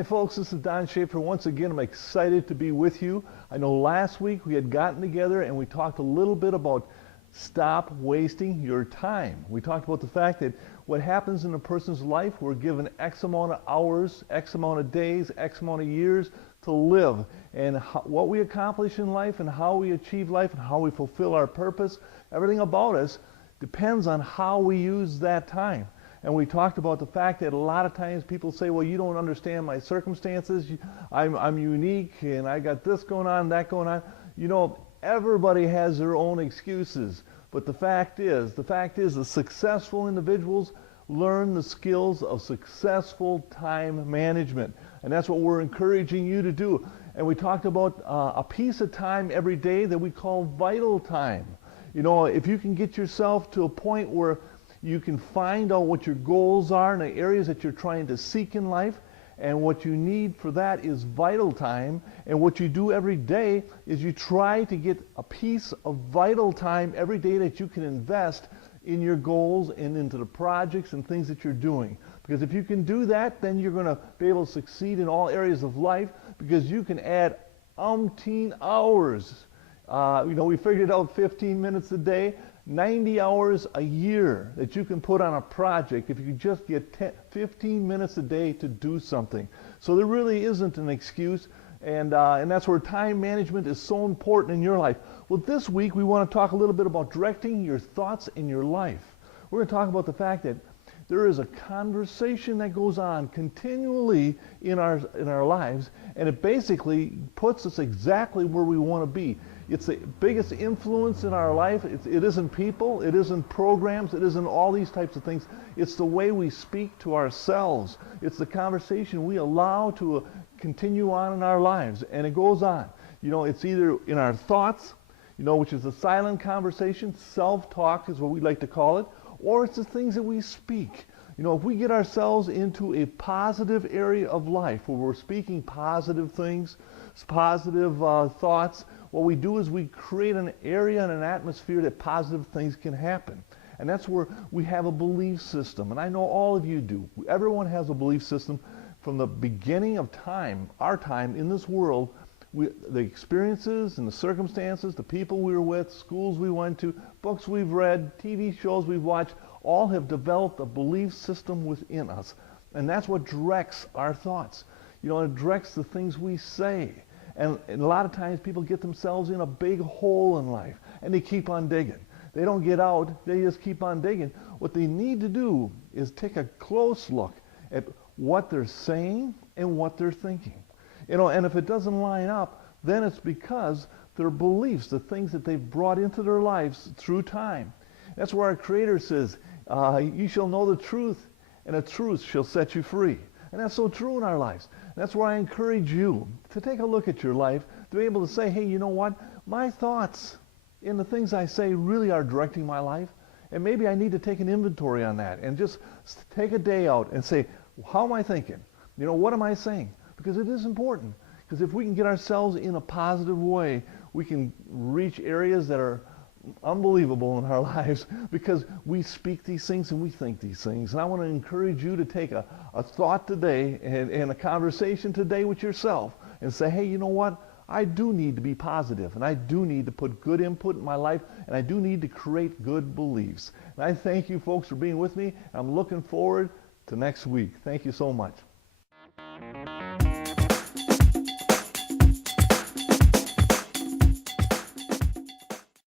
Hi folks, this is Don Schaefer. Once again, I'm excited to be with you. I know last week we had gotten together and we talked a little bit about stop wasting your time. We talked about the fact that what happens in a person's life, we're given X amount of hours, X amount of days, X amount of years to live. And what we accomplish in life and how we achieve life and how we fulfill our purpose, everything about us depends on how we use that time. And we talked about the fact that a lot of times people say, well, you don't understand my circumstances. I'm unique and I got this going on, that going on. You know, everybody has their own excuses. But the fact is that successful individuals learn the skills of successful time management. And that's what we're encouraging you to do. And we talked about a piece of time every day that we call vital time. You know, if you can get yourself to a point where you can find out what your goals are and the areas that you're trying to seek in life, and what you need for that is vital time. And what you do every day is you try to get a piece of vital time every day that you can invest in your goals and into the projects and things that you're doing. Because if you can do that, then you're going to be able to succeed in all areas of life, because you can add umpteen hours. You know, we figured out 15 minutes a day. 90 hours a year that you can put on a project if you just get 15 minutes a day to do something. So there really isn't an excuse, and that's where time management is so important in your life. Well, this week we want to talk a little bit about directing your thoughts in your life. We're going to talk about the fact that there is a conversation that goes on continually in our lives, and it basically puts us exactly where we want to be. It's the biggest influence in our life. It isn't people, it isn't programs, it isn't all these types of things. It's the way we speak to ourselves. It's the conversation we allow to continue on in our lives, and it goes on. You know, it's either in our thoughts, you know, which is a silent conversation, self-talk is what we like to call it, or it's the things that we speak. You know, if we get ourselves into a positive area of life where we're speaking positive things, positive thoughts, what we do is we create an area and an atmosphere that positive things can happen. And that's where we have a belief system. And I know all of you do. Everyone has a belief system from the beginning of time, our time in this world. The experiences and the circumstances, the people we were with, schools we went to, books we've read, TV shows we've watched, all have developed a belief system within us. And that's what directs our thoughts. You know, it directs the things we say. And a lot of times people get themselves in a big hole in life, and they keep on digging. They don't get out, they just keep on digging. What they need to do is take a close look at what they're saying and what they're thinking. You know, and if it doesn't line up, then it's because their beliefs, the things that they've brought into their lives through time. That's where our Creator says, you shall know the truth, and the truth shall set you free. And that's so true in our lives. That's why I encourage you to take a look at your life, to be able to say, hey, you know what? My thoughts and the things I say really are directing my life. And maybe I need to take an inventory on that and just take a day out and say, how am I thinking? You know, what am I saying? Because it is important. Because if we can get ourselves in a positive way, we can reach areas that are unbelievable in our lives, because we speak these things and we think these things. And I want to encourage you to take a thought today and a conversation today with yourself and say, hey, you know what? I do need to be positive, and I do need to put good input in my life, and I do need to create good beliefs. And I thank you folks for being with me. I'm looking forward to next week. Thank you so much.